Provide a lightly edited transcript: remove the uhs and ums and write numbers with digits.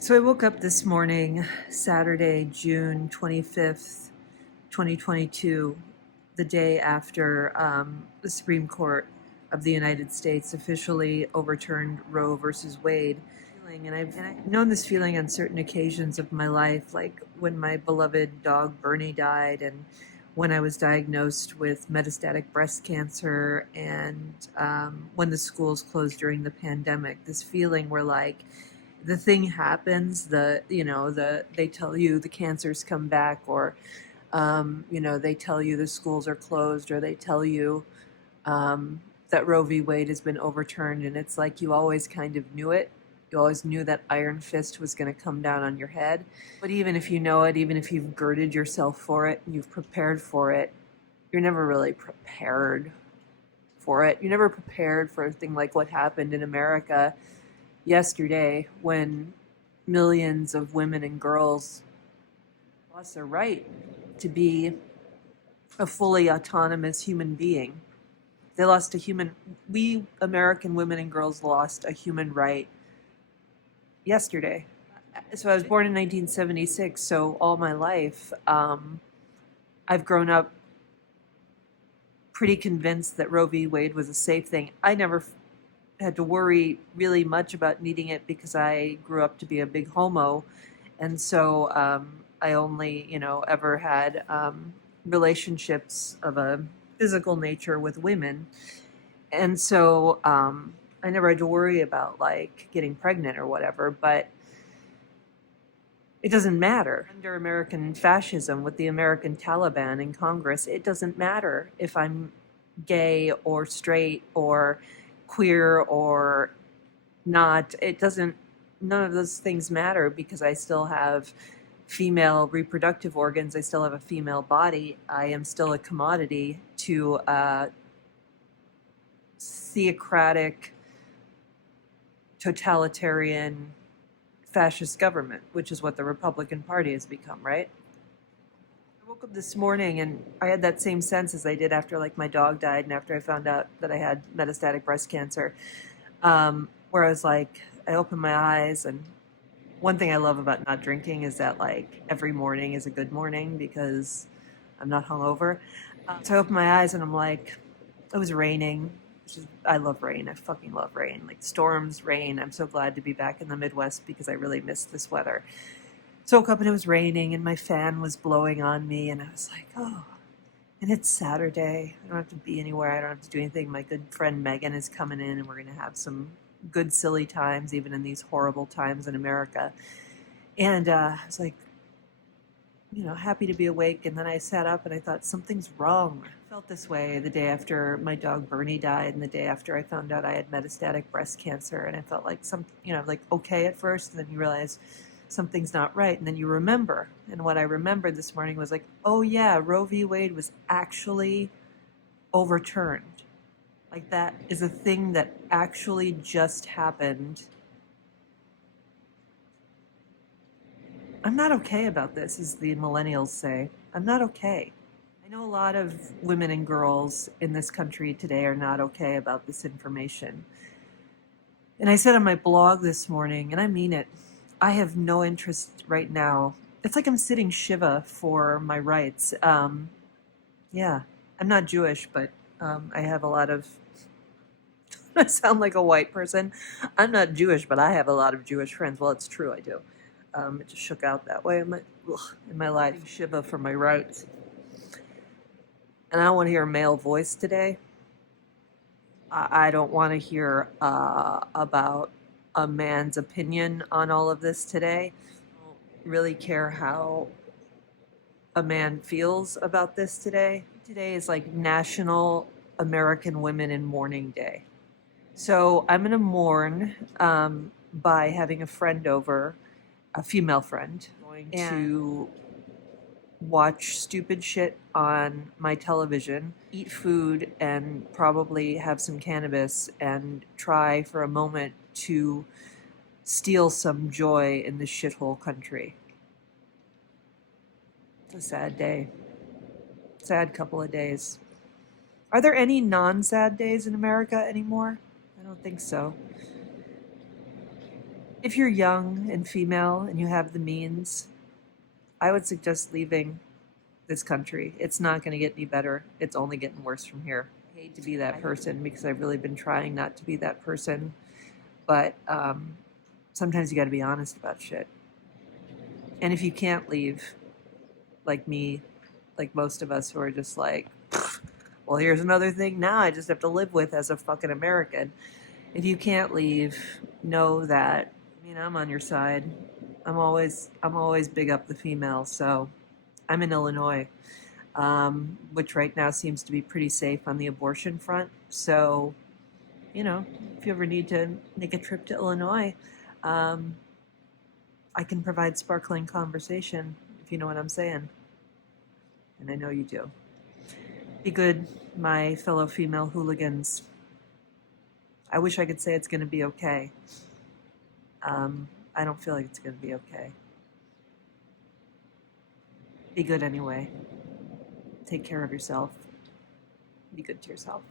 So I woke up this morning, Saturday, June 25th, 2022, the day after the Supreme Court of the United States officially overturned Roe versus Wade. And I've known this feeling on certain occasions of my life, like when my beloved dog Bernie died, and when I was diagnosed with metastatic breast cancer, and when the schools closed during the pandemic. This feeling where, like, the thing happens, they tell you the cancers come back, or they tell you the schools are closed, or they tell you that Roe v. Wade has been overturned, and it's like you always kind of knew it. You always knew that iron fist was going to come down on your head. But even if you know it, even if you've girded yourself for it and you've prepared for it, you're never really prepared for it. You're never prepared for a thing like what happened in America yesterday, when millions of women and girls lost their right to be a fully autonomous human being. We American women and girls lost a human right yesterday. So I was born in 1976, so all my life, I've grown up pretty convinced that Roe v. Wade was a safe thing. I never had to worry really much about needing it because I grew up to be a big homo, and so I only, ever had relationships of a physical nature with women, and so I never had to worry about like getting pregnant or whatever. But it doesn't matter. Under American fascism, with the American Taliban in Congress, it doesn't matter if I'm gay or straight or queer or not. None of those things matter, because I still have female reproductive organs. I still have a female body. I am still a commodity to a theocratic, totalitarian, fascist government, which is what the Republican Party has become, right? I woke up this morning and I had that same sense as I did after, like, my dog died and after I found out that I had metastatic breast cancer, where I was like, I opened my eyes, and one thing I love about not drinking is that, like, every morning is a good morning because I'm not hungover. So I opened my eyes and I'm like, it was raining. I love rain. I fucking love rain. Like, storms, rain. I'm so glad to be back in the Midwest because I really missed this weather. So I woke up and it was raining and my fan was blowing on me, and I was like, oh, and it's Saturday. I don't have to be anywhere. I don't have to do anything. My good friend Megan is coming in and we're going to have some good, silly times, even in these horrible times in America. And I was like, happy to be awake. And then I sat up and I thought, something's wrong. I felt this way the day after my dog Bernie died, and the day after I found out I had metastatic breast cancer. And I felt like like okay at first, and then you realize something's not right. And then you remember. And what I remembered this morning was like, oh yeah, Roe v. Wade was actually overturned. Like, that is a thing that actually just happened. I'm not okay about this, as the millennials say. I'm not okay. I know a lot of women and girls in this country today are not okay about this information. And I said on my blog this morning, and I mean it, I have no interest right now. It's like I'm sitting Shiva for my rights. Yeah, I'm not Jewish, but I have a lot of, I sound like a white person. I'm not Jewish, but I have a lot of Jewish friends. Well, it's true, I do. It just shook out that way in my life. Shiva for my rights. And I don't want to hear a male voice today. I don't want to hear about a man's opinion on all of this today. I don't really care how a man feels about this today. Today is like National American Women in Mourning Day. So I'm going to mourn by having a friend over, a female friend, going to watch stupid shit on my television, eat food, and probably have some cannabis, and try for a moment to steal some joy in this shithole country. It's a sad day. Sad couple of days. Are there any non-sad days in America anymore? I don't think so. If you're young and female and you have the means, I would suggest leaving this country. It's not going to get any better. It's only getting worse from here. I hate to be that person because I've really been trying not to be that person, but sometimes you got to be honest about shit. And if you can't leave, like me, like most of us who are just like, well, here's another thing now I just have to live with as a fucking American. If you can't leave, know that, I'm on your side. I'm always big up the female. So I'm in Illinois, which right now seems to be pretty safe on the abortion front. So, if you ever need to make a trip to Illinois, um, I can provide sparkling conversation, if you know what I'm saying. And I know you do. Be good, my fellow female hooligans. I wish I could say it's going to be okay. I don't feel like it's going to be okay. Be good anyway. Take care of yourself. Be good to yourself.